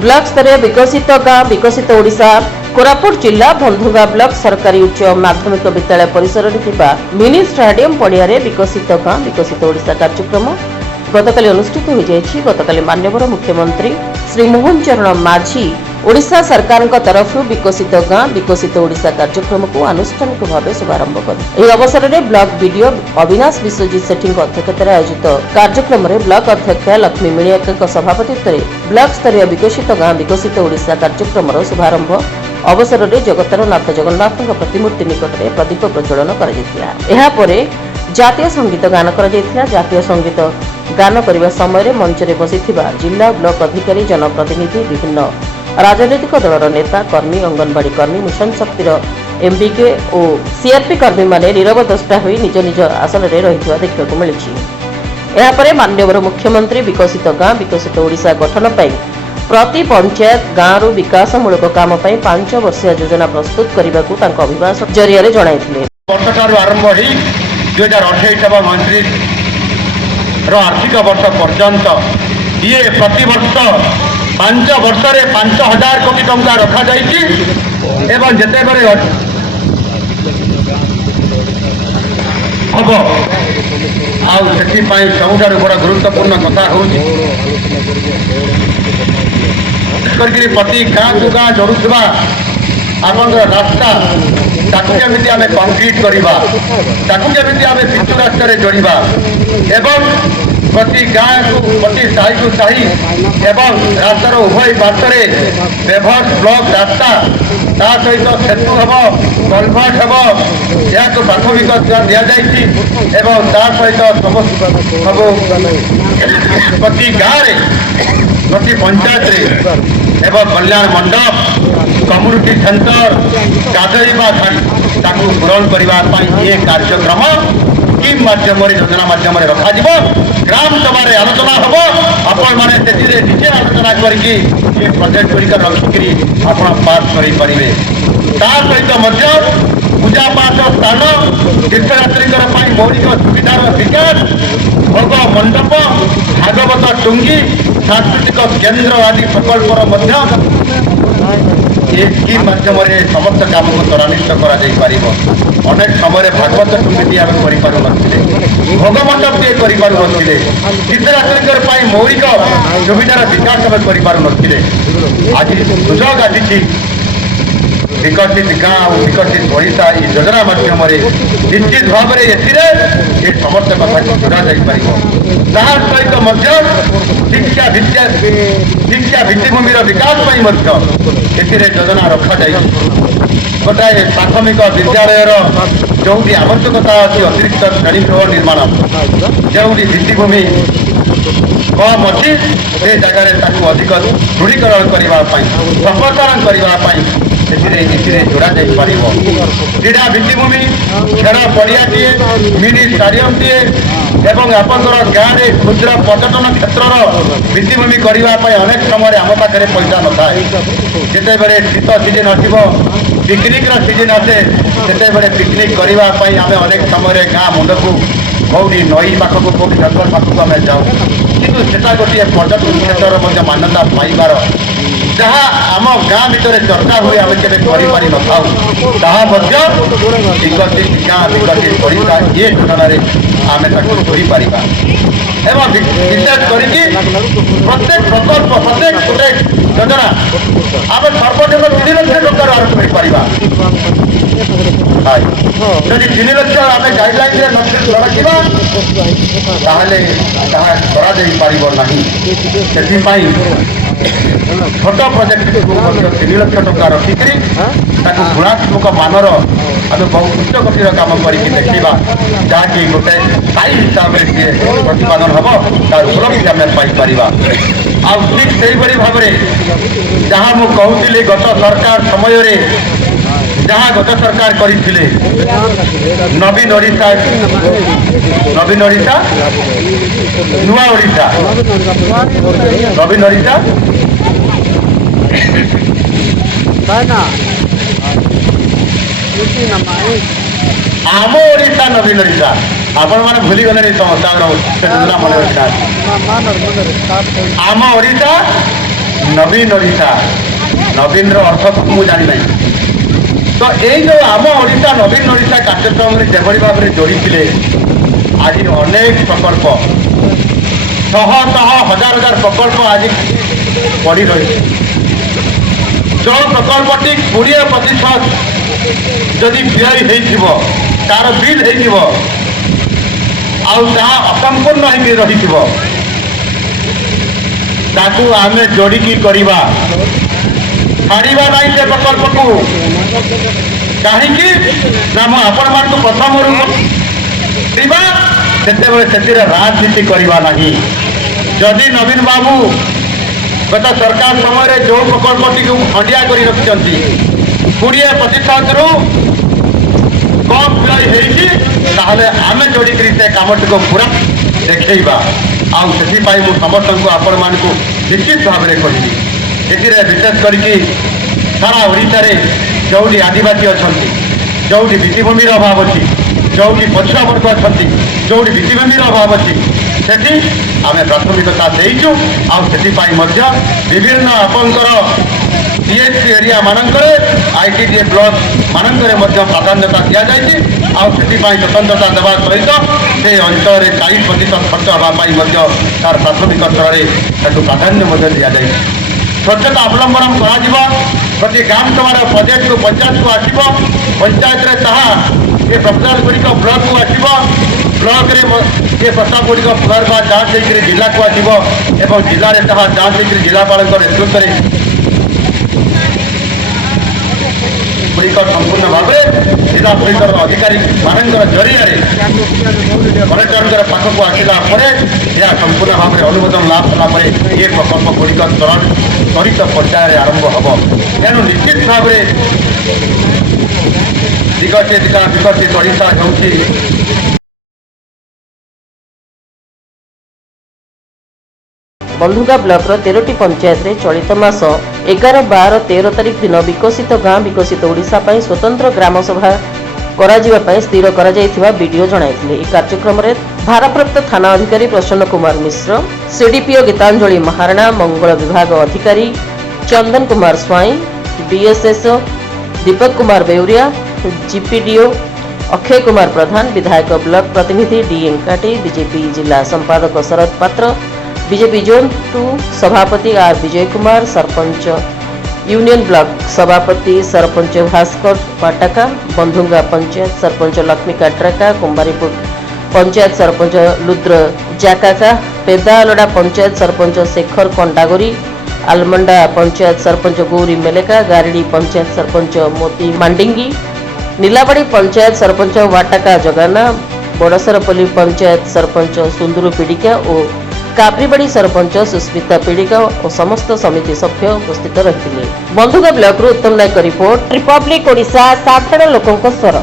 Block स्तरीय विकसित गाँ विकसित ओडिशा कोरापुट जिला बंधुगा ब्लॉक सरकारी उच्च माध्यमिक विद्यालय परिसर में मिनी स्टेडियम पड़िया विकसित गाँ विकसित ओडिशा कार्यक्रम गतकाली अनुष्ठित हो जाएगी। गतकाली माननीय मुख्यमंत्री श्री मोहन चरण माझी ओडिशा सरकार तरफ विकसित गाँ विकसित ओडिशा कार्यक्रम को आनुष्ठानिक भाव शुभारंभ कर अवसर में ब्लॉक बीडीओ अविनाश विश्वजीत सेठी अध्यक्षतार आयोजित कार्यक्रम में ब्लॉक अध्यक्ष लक्ष्मी मिणियाक सभापतित्व में ब्लॉक स्तरीय विकसित गाँ विकसित ओडिशा कार्यक्रम शुभारंभ अवसर में जगतर नाथ जगन्नाथ प्रतिमूर्ति निकट में प्रदीप प्रज्वलन कर जातीय संगीत गान कर जातीय संगीत गान करने समय मंच में बसी जिला ब्लॉक अधिकारी जनप्रतिनिधि विभिन्न राजनैतिक दलर नेता कर्मी अंगनवाड़ी कर्मी मिशन शक्तिर एमबीके और सीआरपी कर्मी माने नीरव द्रष्टा होई निज निज आसन में रही देखा मिली। माननीय मुख्यमंत्री विकसित गाँ विकसित ओडिशा गठन पर प्रति पंचायत गाँव विकासमूलक काम 5 वर्षीय योजना प्रस्तुत करने को अभिभाषण जरिया जणाइथिले। आरंभ हो 2028 एवं 29 आर्थिक वर्ष पर्यंत ये प्रति वर्ष 5 वर्ष 5,000 कोटी टंका रखा जाइए एवं जिते बड़े हम आउथी सबुठ बड़ गुरुत्वपूर्ण कथा हूँ प्रति गाँ को गाँ जोड़ुवा आपण रास्ता ताकू केमी आम कंक्रीट करवा ताकू केमी आम पिचु रास्तार जोड़ा एवं प्रति गाँ को प्रति साही को साही एवं रास्तार उभय पार्श्वे बेभर ब्लॉक रास्ता ता सहित सेतु हम कलभर्ट हम या प्राथमिक दि जाइए एवं ता सहित सब प्रति गाँव प्रति पंचायत एवं कल्याण मंडप कम्युनिटी सेंटर गाधोଇବା ताकू पूरण करने ये कार्यक्रम स्कीम माध्यम योजना माध्यम रखा ग्राम सभा आलोचना हम आपण मैंने निजे आलोचना करके प्रोजेक्ट गुड़िक रखिकी आप पास करेंगे सहित पूजा पाठ स्थान तीर्थयात्री मौलिक सुविधार विकास भोग मंडप भागवत टुंगी सांस्कृतिक केन्द्र आदि प्रकल्पर ये स्कीम माध्यम समस्त काम को त्वरान्वित अनेक समय भागवत टुंगी आम कर भोग मंडप कर तीर्थयात्री मौलिक सुविधार विकास आम कर आज सुजोग आसी विकसित गाँ और विकसित ओडिशा ये योजना माध्यम निश्चित भाव में ये समस्त कथा को जोड़ा जापर शिक्षा भित्तिभूमि विकास योजना रखा गोटाए प्राथमिक विद्यालय जो आवश्यकता अच्छी अतिरिक्त श्रेणीगृह निर्माण जो भित्तिभूमि कम अच्छी से जगह अधिक दृढ़ीकरण करने संप्रसारण करने जोड़ा जापर क्रीड़ा भित्तिभूमि खेल पड़ियाटे मिनी स्टाडियम टे एवं आपंकर गाँव में क्षुद्र पर्यटन क्षेत्र भित्तिभूमि करने अनेक समय आम पाखे पैसा न थाए जिते बड़े शीत सीजन आसो पिकनिक सीजन आसे से पिकनिक करने आम अनेक समय गाँ मुंड को कौटी नई पाखक कौटी जंगल पाखक आम जाऊँ कितु से गोटे पर्यटन क्षेत्र मान्यता पाइबार जहाँ आम गाँ भीतर चर्चा हुए आम के पारि न था विकसित गाँ विकसित ओडिशा ये योजना आम जोड़ी पार एवं विशेष करके प्रत्येक प्रकल्प प्रत्येक गोटे योजना आम सर्वनिम्न 3 लाख टकर आरंभ कर जदि 3 लाख आम गाइडलाइन रखा छोट प्रोजेक्ट को 3 लाख टका रखिकी गुणात्मक मानर आम बहुत उच्च गतिर कम करके देखा जहाँकि गोटे स्थायी हिसाब से प्रतिपादन हम तार उपलब्धि आम पाइपर आ ठीक से भाव में जहाँ मुझे कहूली गत सरकार समय जहाँ गत सरकार करते नवीन ओडिशा नुआ ओडिशा नवीन ओडिशा आम ओडिशा नवीन ओडिशा आपण मैंने भूली गले संस्था मन आम ओडिशा नवीन ओडिशा नवीन अर्थ को जानी ना तो यही जो आम ओडिशा नवीन ओडिशा कार्यक्रम में जेभली भाव में जोड़ी थे आज अनेक प्रकल्प शह शह हजार हजार प्रकल्प आज पड़ी रही जो प्रकल्पटी 20% जदि व्यय हो तार बिल हो असंपूर्ण रही ताकू आमे जोड़िकी करवा छाड़वा ना से प्रकल्प को कहीं ना आपण मान प्रथम से राजनीति करवा ना जदि नवीन बाबू गत सरकार समय जो प्रकल्पटी को खंडिया कर रखिंट 20% रु कम व्यय आमे जोड़िकी से कमटी को पूरा देखा आपाई मुझे समस्त को आपण मान निश्चित भाव में कही ए विशेष करके सारा ओडिशा रे जोटी आदिवासी अच्छा जोटी भित्तिभूमि अभाव अच्छी जोटी पछुआ वर्ग अच्छा जोटी भित्तिभूमि अभाव अच्छी से आम प्राथमिकता देचु विभिन्न आपंकर सीएचसी एरिया मानकर आईटीडीए ब्लॉक मानकर प्राधान्यता दि जाए स्वतंत्रता देवा सहित से अंचल 40% खर्च हाँपाई तार प्राथमिक स्तर में प्राधान्य दि जाए स्वच्छता अवलंबन प्रति ग्राम सभा प्रोजेक्ट को पंचायत को आसो पंचायत ये प्रपोजाल गुड़िक ब्लॉक को आसो ब्लॉक ये प्रस्ताव गुड़िक पुनर्बार जांच होकर जिला को आसो जिले में जांच होकर जिलापाल नेतृत्व में गुड़िक संपूर्ण भाव जिला पुलिस अधिकारी मान जरिया कलेक्टर पाखक आसला यह संपूर्ण भाव में अनुमोदन लाभ कला ये प्रकल्प गुड़िक त्वरित पर्यायर आरंभ हम तेणु निश्चित भाव में विकसित ओडिशा होउछि बंधुगा ब्लॉक 13टी पंचायत रे चलित मास 11, 12, 13 तारीख दिन विकसित गाँ विकसित ओडिशा पई स्वतंत्र ग्राम सभा कराजिबा पई स्थिर करा जायथिबा वीडियो जणाइथिले। ई कार्यक्रम रे भारप्राप्त थाना अधिकारी प्रसन्न कुमार मिश्र, सीडीपीओ गीतांजलि महाराणा, मंगल विभाग अधिकारी चंदन कुमार स्वाई, बीएसएसओ दीपक कुमार बेउरिया, जीपीडीओ अक्षय कुमार प्रधान, विधायक ब्लॉक प्रतिनिधि डी एंकाटी, बीजेपी जिला संपादक शरद पात्र, बीजेपी जोन 2 सभापति R Vijay Kumar, sarpanch union block सभापति सरपंच भास्कर पाटाका, बंधुगा पंचायत सरपंच लक्ष्मी काट्राका, कुंभारीपुर पंचायत सरपंच लुद्र जाकाका, पेदालोडा पंचायत सरपंच शेखर कंडागोरी, आलमंडा पंचायत सरपंच गौरी मेलेका, गारिडी पंचायत सरपंच मोती मांडिंगी, नीलाबाड़ी पंचायत सरपंच वाटाका जगाना, बड़सरपल्ली पंचायत सरपंच सुंदुरु पीड़िका और कापरीबाड़ी सरपंच सुस्मिता पीड़िका और समस्त समिति सभ्य उपस्थित रही। बंधुगा ब्लॉक उत्तम नायक रिपोर्ट, रिपब्लिक ओडिशा, साधारण लोकों स्वर।